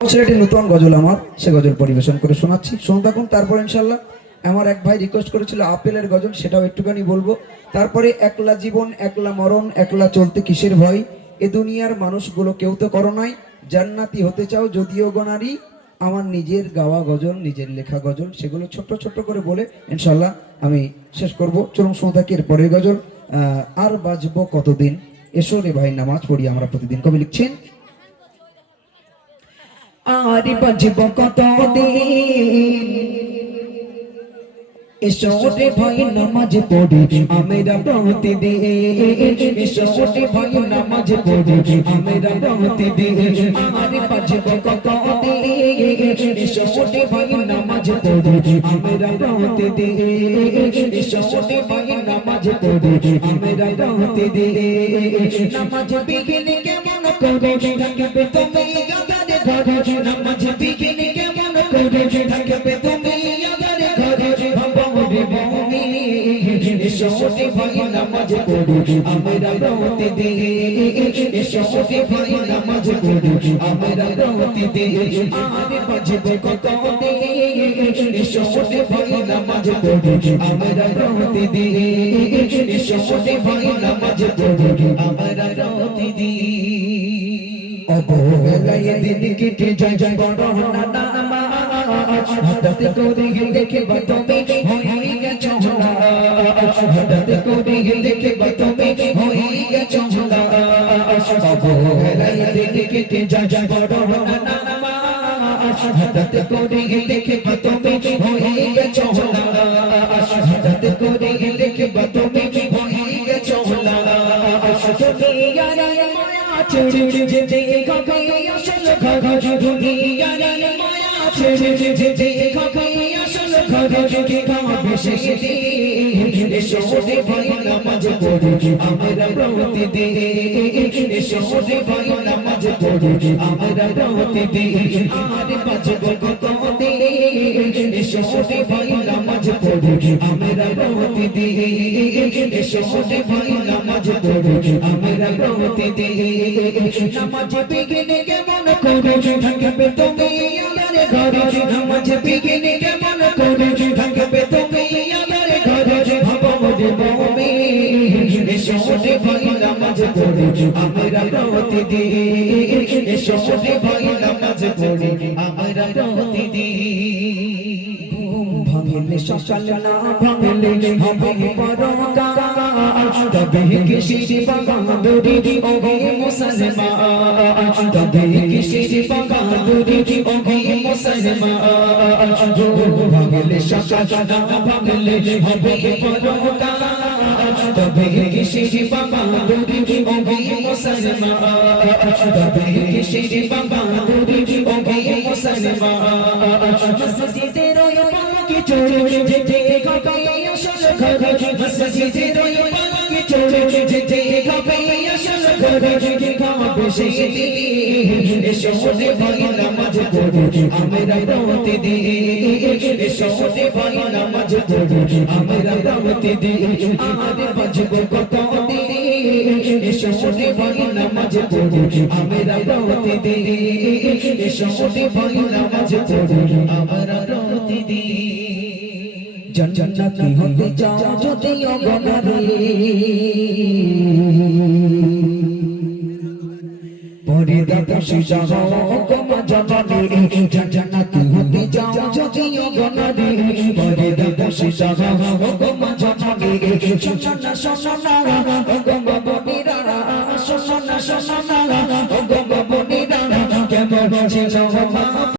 ছেলেটি নতুন গজল আমার সে গজল পরিবেশন করে শোনাচ্ছি, শুনে থাকুন। তারপর ইনশাল্লাহ আমার এক ভাই রিকোয়েস্ট করেছিল আপেলের গজল, সেটাও একটুখানি বলবো। তারপরে একলা জীবন একলা মরণ, একলা চলতে কিসের ভয়, এ দুনিয়ার মানুষগুলো কেউ তো করো নাই, জান্নাতি হতে চাও যদিও গনারি। আমার নিজের গাওয়া গজল, নিজের লেখা গজল, সেগুলো ছোট্ট ছোট্ট করে বলে ইনশাল্লাহ আমি শেষ করবো। চরম সৌদাকের পরের গজল আর বাজবো কতদিন, এসো রে ভাই নামাজ পড়ি আমরা প্রতিদিন। কবি লিখছেন আর বাজব কতদিন, এসো রে ভাই নামাজ পড়ি আমরা প্রতিদিন, এসো রে ভাই নামাজ পড়ি আমরা প্রতিদিন। আর বাজব কতদিন, এসো রে ভাই নামাজ পড়ি আমরা প্রতিদিন, এসো রে ভাই নামাজ পড়ি আমরা প্রতিদিন। নামাজ বিঘিন কেমন করে থাকবে তুমি আদারে ঘরে, নামাজ বিঘিন কেমন করে থাকবে তুমি আদারে ঘরে। এসো রে ভাই নামাজ পড়ি আমরা প্রতিদিন, এসো রে ভাই নামাজ পড়ি আমরা প্রতিদিন। আর বাজব কতদিন, এসো রে ভাই নামাজ পড়ি আমরা প্রতিদিন, এসো রে ভাই নামাজ পড়ি আমরা প্রতিদিন। অবহেলায় দিন কেটে যায় যায় বড় নামাজ, হঠাৎ করে দেখে তুমি হয়ে গেছো লাশ, হঠাৎ করে দেখে তুমি হয়ে গেছো লাশ। অবহেলায় দিন কেটে যায় যায় বড় নামাজ, হঠাৎ করে দেখে তুমি হয়ে গেছো লাশ, হঠাৎ করে দেখে তুমি হয়ে গেছো লাশ। দুনিয়ার মায়া ছেড়ে যেতে কবে আসল ঘর, দুনিয়ার মায়া ছেড়ে যেতে কবে আসল ঘর, কবে সেদিন। এসো রে ভাই নামাজ পড়ি আমরা প্রতিদিন, এসো রে ভাই নামাজ পড়ি আমরা প্রতিদিন। আর বাজব কতদিন, এসো রে ভাই নামাজ পড়ি আমরা প্রতিদিন, এসো রে ভাই নামাজ পড়ি আমরা প্রতিদিন। নামাজ বিঘিন কেমন করে থাকবে তুমি আদারে ঘরে, নামাজ বিঘিন কেমন করে থাকবে তুমি আদারে ঘরে। ভবরে মুমিন এসো রে ভাই নামাজ পড়ি আমরা প্রতিদিন, এসো রে ভাই নামাজ পড়ি আমরা প্রতিদিন। ঘুম ভাঙলে সকাল না ভাঙলে হবে পরকাল, তবে কিসের বাহাদুরি ওহে মুসলমান, তবে কিসের বাহাদুরি ওহে মুসলমান। ঘুম ভাঙলে সকাল না ভাঙলে হবে পরকাল, তবে কিসের বাহাদুরি ওহে মুসলমান, তবে কিসের বাহাদুরি ওহে মুসলমান। মসজিদের ওই পালকি চড়ে যেতে কবে আসল ঘর, মসজিদের ওই পালকি চড়ে যেতে কবে আসল ঘর, কবে সেদিন। এসো রে ভাই নামাজ পড়ি আমরা প্রতিদিন, এসো রে ভাই নামাজ পড়ি আমরা প্রতিদিন। আর বাজব কতদিন, এসো রে ভাই নামাজ পড়ি আমরা প্রতিদিন, এসো রে ভাই নামাজ পড়ি আমরা প্রতিদিন। জান্নাতি হতে চাও যদিও গনারে, পরিদা বসে যাও কমা জননী। জান্নাতি হতে চাও যদিও গনারে, পরিদা বসে যাও কমা জননী। শোনো না শোনো না ও গো বনিরা, শোনো না শোনো না ও গো বনিরা, কেমন ছিল মা